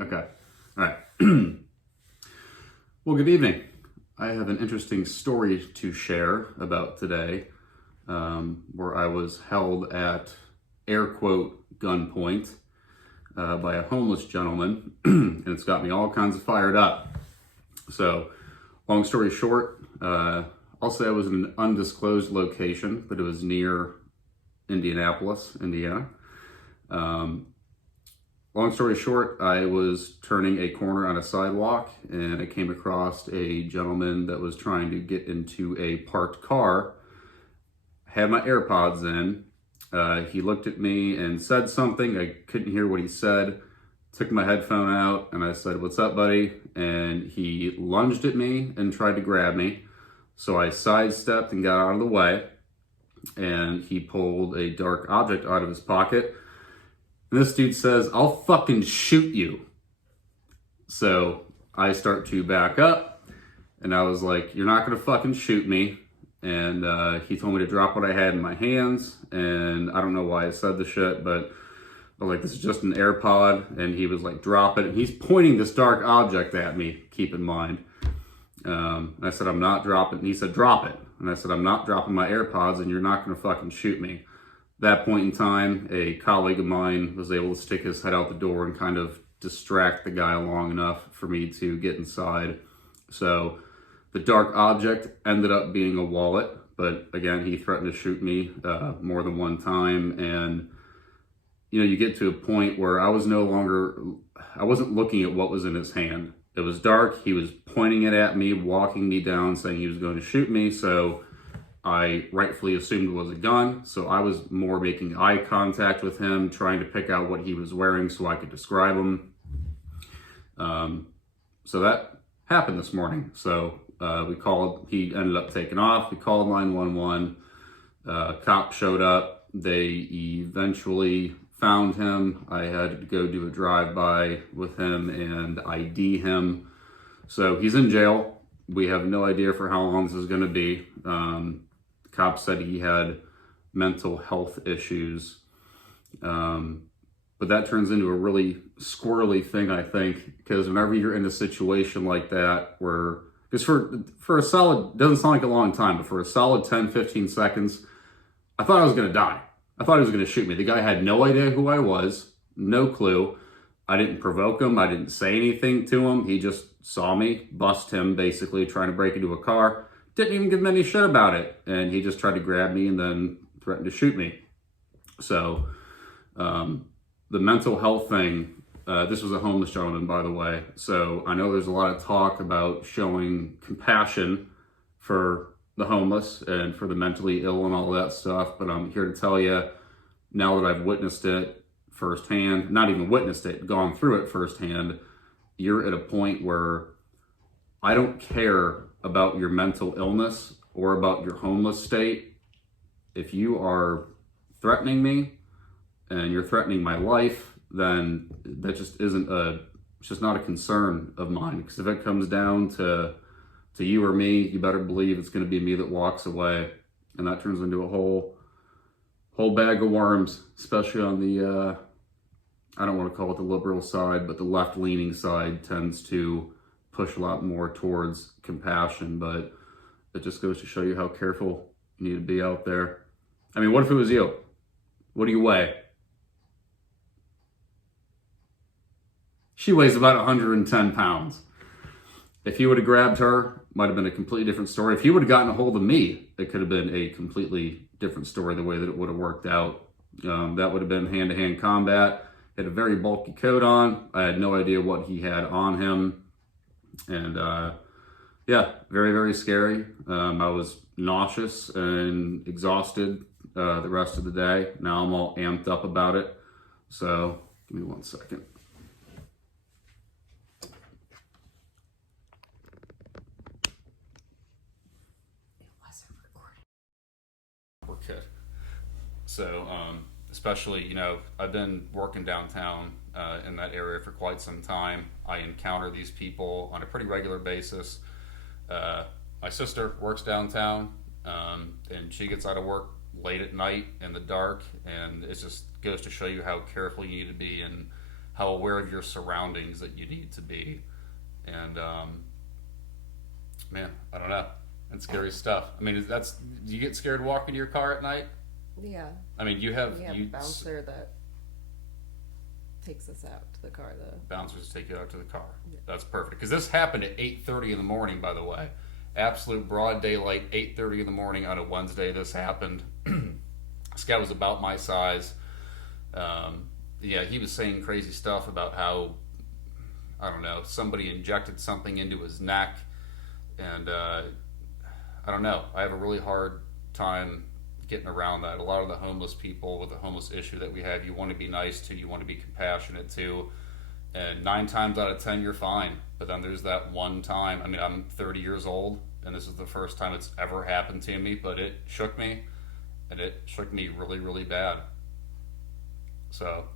Okay. All right. Well, good evening. I have an interesting story to share about today, where I was held at air quote gunpoint by a homeless gentleman, and it's got me all kinds of fired up. So, long story short, I'll say I was in an undisclosed location, but it was near Indianapolis, Indiana. Long story short, I was turning a corner on a sidewalk and I came across a gentleman that was trying to get into a parked car. Had my AirPods in. He looked at me and said something. I couldn't hear what he said. Took my headphone out and I said, "What's up, buddy?" And he lunged at me and tried to grab me. So I sidestepped and got out of the way. And he pulled a dark object out of his pocket. And this dude says, "I'll fucking shoot you." So I start to back up and I was like, "You're not gonna fucking shoot me." And he told me to drop what I had in my hands. And I don't know why I said the shit, but I was like, "This is just an AirPod." And he was like, "Drop it." And he's pointing this dark object at me, keep in mind. And I said, "I'm not dropping." And he said, "Drop it." And I said, "I'm not dropping my AirPods and you're not gonna fucking shoot me." That point in time, a colleague of mine was able to stick his head out the door and kind of distract the guy long enough for me to get inside. So the dark object ended up being a wallet, but again, he threatened to shoot me more than one time. And you get to a point where I wasn't looking at what was in his hand. It was dark. He was pointing it at me, walking me down, saying he was going to shoot me. So I rightfully assumed it was a gun, so I was more making eye contact with him, trying to pick out what he was wearing so I could describe him. So that happened this morning. So we called, he ended up taking off, we called 911, cop showed up, they eventually found him. I had to go do a drive-by with him and ID him. So he's in jail. We have no idea for how long this is going to be. Cop said he had mental health issues. But that turns into a really squirrely thing, I think, because whenever you're in a situation like that, because for a solid, doesn't sound like a long time, but for a solid 10, 15 seconds, I thought I was going to die. I thought he was going to shoot me. The guy had no idea who I was, no clue. I didn't provoke him. I didn't say anything to him. He just saw me, bust him, basically trying to break into a car. Didn't even give him any shit about it. And he just tried to grab me and then threatened to shoot me. So the mental health thing, this was a homeless gentleman, by the way. So I know there's a lot of talk about showing compassion for the homeless and for the mentally ill and all that stuff. But I'm here to tell you, now that I've witnessed it firsthand, not even witnessed it, gone through it firsthand, you're at a point where I don't care about your mental illness or about your homeless state. If you are threatening me and you're threatening my life, then that just it's just not a concern of mine. Because if it comes down to you or me, you better believe it's going to be me that walks away. And that turns into a whole bag of worms, especially on the, I don't want to call it the liberal side, but the left-leaning side tends to push a lot more towards compassion. But it just goes to show you how careful you need to be out there. I mean, what if it was you? What do you weigh? She weighs about 110 pounds. If he would have grabbed her, might have been a completely different story. If he would have gotten a hold of me, it could have been a completely different story, the way that it would have worked out. That would have been hand-to-hand combat. He had a very bulky coat on. I had no idea what he had on him. And yeah, very, very scary. I was nauseous and exhausted the rest of the day. Now I'm all amped up about it. So give me 1 second. We're good. So especially, I've been working downtown in that area for quite some time. I encounter these people on a pretty regular basis. My sister works downtown, and she gets out of work late at night in the dark, and it just goes to show you how careful you need to be and how aware of your surroundings that you need to be. And man, I don't know. It's scary stuff. I mean, do you get scared walking to your car at night? Yeah. I mean, We have a bouncer that takes us out to the car. The bouncers take you out to the car. Yeah. That's perfect. Because this happened at 8:30 in the morning, by the way. Absolute broad daylight, 8:30 in the morning on a Wednesday. This happened. This guy was about my size. Yeah, he was saying crazy stuff about how, I don't know, somebody injected something into his neck. And I don't know. I have a really hard time getting around that. A lot of the homeless people with the homeless issue that we have, you want to be nice to, you want to be compassionate to, and 9 times out of 10 you're fine. But then there's that one time. I mean, I'm 30 years old, and this is the first time it's ever happened to me, but it shook me, and it shook me really, really bad. So,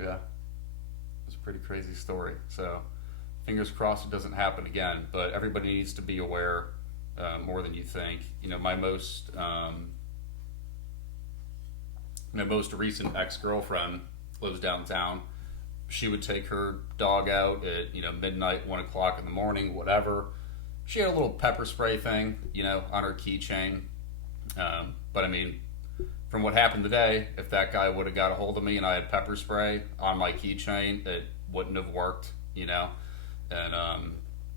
yeah, it's a pretty crazy story. So, fingers crossed it doesn't happen again. But everybody needs to be aware. More than you think. You know, my most recent ex-girlfriend lives downtown. She would take her dog out at midnight, 1 o'clock in the morning, whatever. She had a little pepper spray thing, on her keychain. But I mean, from what happened today, if that guy would have got a hold of me and I had pepper spray on my keychain, it wouldn't have worked. And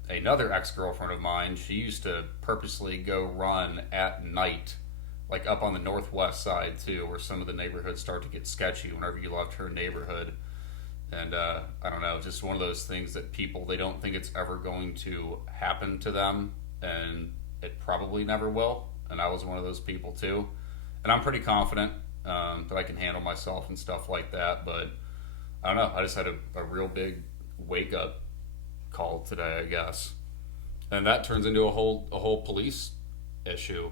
another ex-girlfriend of mine, she used to purposely go run at night, like up on the northwest side too, where some of the neighborhoods start to get sketchy whenever you left her neighborhood. And I don't know, just one of those things that people, they don't think it's ever going to happen to them, and it probably never will. And I was one of those people too. And I'm pretty confident that I can handle myself and stuff like that, but I don't know, I just had a real big wake up call today, I guess. And that turns into a whole police issue,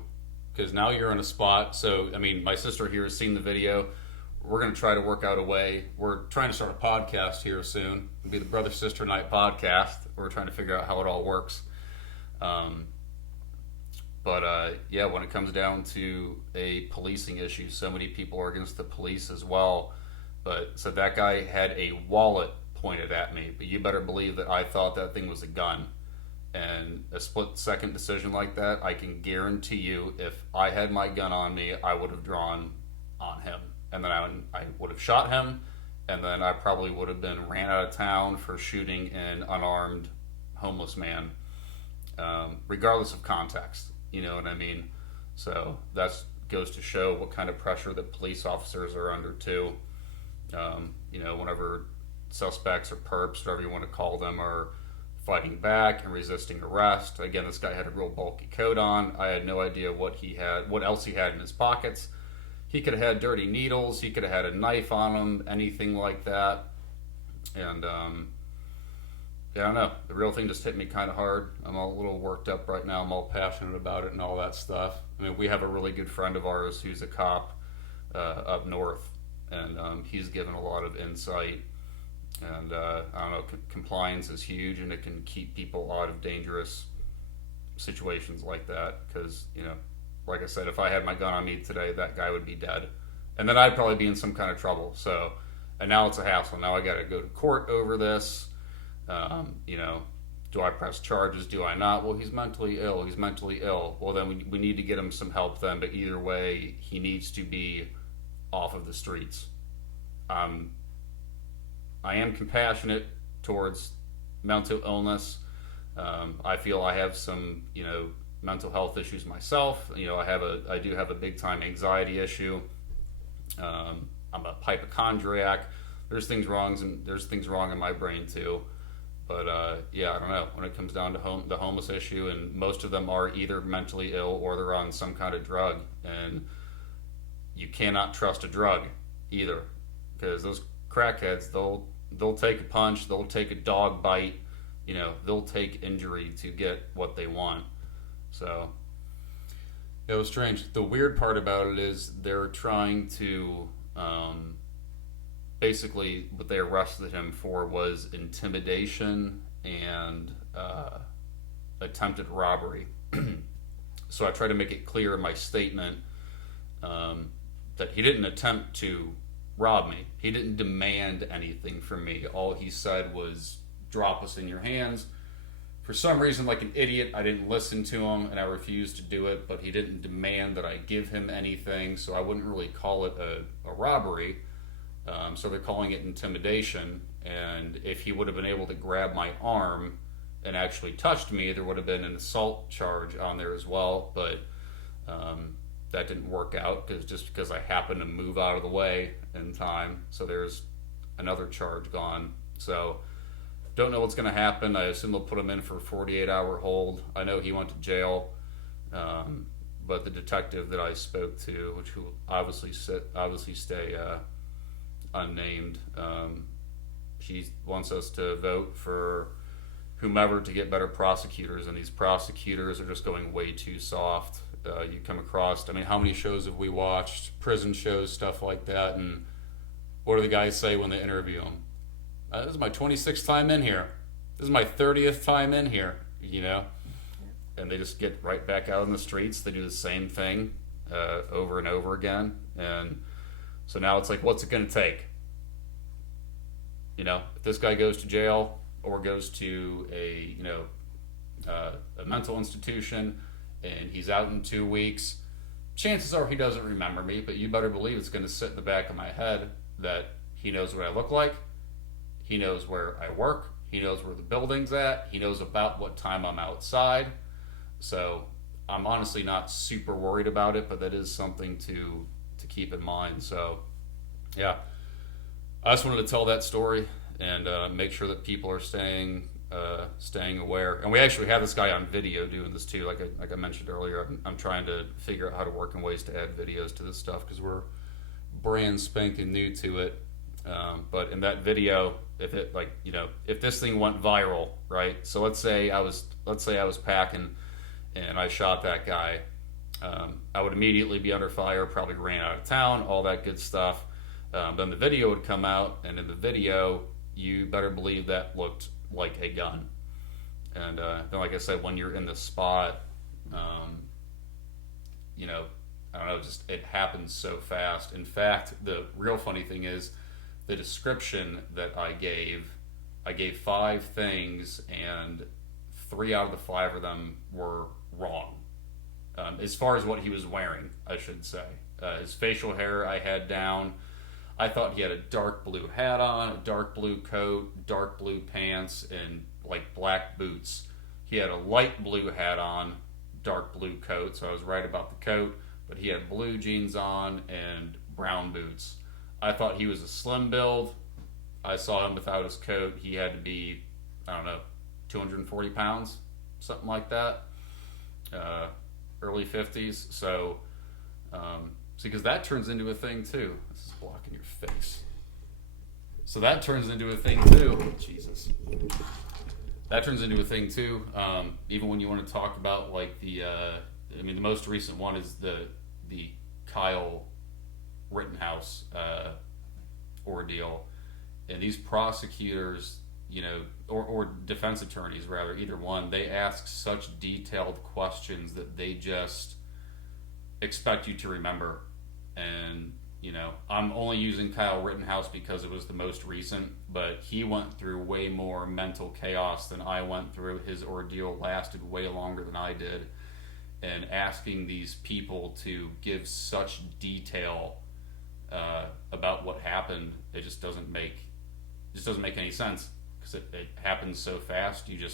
because now you're in a spot. So I mean, my sister here has seen the video. We're going to try to work out a way. We're trying to start a podcast here soon. It'll be the Brother Sister Night podcast. We're trying to figure out how it all works. Yeah, when it comes down to a policing issue, so many people are against the police as well. But so that guy had a wallet pointed at me, but you better believe that I thought that thing was a gun. And a split-second decision like that, I can guarantee you, if I had my gun on me, I would have drawn on him, and then I would have shot him, and then I probably would have been ran out of town for shooting an unarmed homeless man, regardless of context. You know what I mean? So that goes to show what kind of pressure that police officers are under too. Whenever suspects or perps, whatever you want to call them, are fighting back and resisting arrest. Again, this guy had a real bulky coat on. I had no idea what else he had in his pockets. He could have had dirty needles. He could have had a knife on him, anything like that. And I don't know. The real thing just hit me kind of hard. I'm a little worked up right now. I'm all passionate about it and all that stuff. I mean, we have a really good friend of ours who's a cop up north, and he's given a lot of insight. And I don't know, compliance is huge, and it can keep people out of dangerous situations like that. Because, like I said, if I had my gun on me today, that guy would be dead. And then I'd probably be in some kind of trouble. So, and now it's a hassle. Now I got to go to court over this. Do I press charges? Do I not? Well, he's mentally ill. He's mentally ill. Well, then we need to get him some help then. But either way, he needs to be off of the streets. I am compassionate towards mental illness. I feel I have some, mental health issues myself. I do have a big time anxiety issue. I'm a hypochondriac. There's things wrong in my brain too. But I don't know. When it comes down to the homeless issue, and most of them are either mentally ill or they're on some kind of drug, and you cannot trust a drug either, because those crackheads, they'll take a punch, they'll take a dog bite, they'll take injury to get what they want. So it was strange. The weird part about it is they're trying to basically what they arrested him for was intimidation and attempted robbery. So I try to make it clear in my statement that he didn't attempt to rob me. He didn't demand anything from me. All he said was, drop us in your hands. For some reason, like an idiot, I didn't listen to him and I refused to do it, but he didn't demand that I give him anything, so I wouldn't really call it a robbery. So they're calling it intimidation, and if he would have been able to grab my arm and actually touched me, there would have been an assault charge on there as well, but that didn't work out because I happened to move out of the way in time, so there's another charge gone. So don't know what's going to happen. I assume they'll put him in for a 48-hour hold. I know he went to jail, but the detective that I spoke to, which who obviously stay unnamed, she wants us to vote for whomever to get better prosecutors, and these prosecutors are just going way too soft. You come across, I mean, how many shows have we watched? Prison shows, stuff like that, and what do the guys say when they interview them? This is my 26th time in here. This is my 30th time in here, you know? And they just get right back out in the streets. They do the same thing over and over again. And so now it's like, what's it going to take? You know, if this guy goes to jail or goes to a mental institution and he's out in 2 weeks, chances are he doesn't remember me, but you better believe it's going to sit in the back of my head that he knows what I look like. He knows where I work. He knows where the building's at. He knows about what time I'm outside. So I'm honestly not super worried about it, but that is something to keep in mind. So yeah, I just wanted to tell that story and make sure that people are staying aware. And we actually have this guy on video doing this too. Like I mentioned earlier, I'm trying to figure out how to work in ways to add videos to this stuff because we're brand spanking new to it. But in that video, if this thing went viral, right? So let's say I was packing and I shot that guy, I would immediately be under fire, probably ran out of town, all that good stuff. Then the video would come out, and in the video, you better believe that looked like a gun. And then, like I said, when you're in the spot, I don't know, just it happens so fast. In fact, the real funny thing is the description that I gave 5 things, and 3 out of the 5 of them were wrong. As far as what he was wearing, I should say. His facial hair I had down. I thought he had a dark blue hat on, a dark blue coat, dark blue pants, and like black boots. He had a light blue hat on, dark blue coat, so I was right about the coat, but he had blue jeans on and brown boots. I thought he was a slim build. I saw him without his coat. He had to be, 240 pounds, something like that. Early 50s. So, see, because that turns into a thing too. This is blocking your face. So that turns into a thing too. Jesus. That turns into a thing too. Even when you want to talk about like the most recent one is the Kyle Rittenhouse ordeal, and these prosecutors, or defense attorneys rather, either one, they ask such detailed questions that they just expect you to remember. And I'm only using Kyle Rittenhouse because it was the most recent, but he went through way more mental chaos than I went through. His ordeal lasted way longer than I did, and asking these people to give such detail about what happened, it just doesn't make any sense because it happens so fast. You just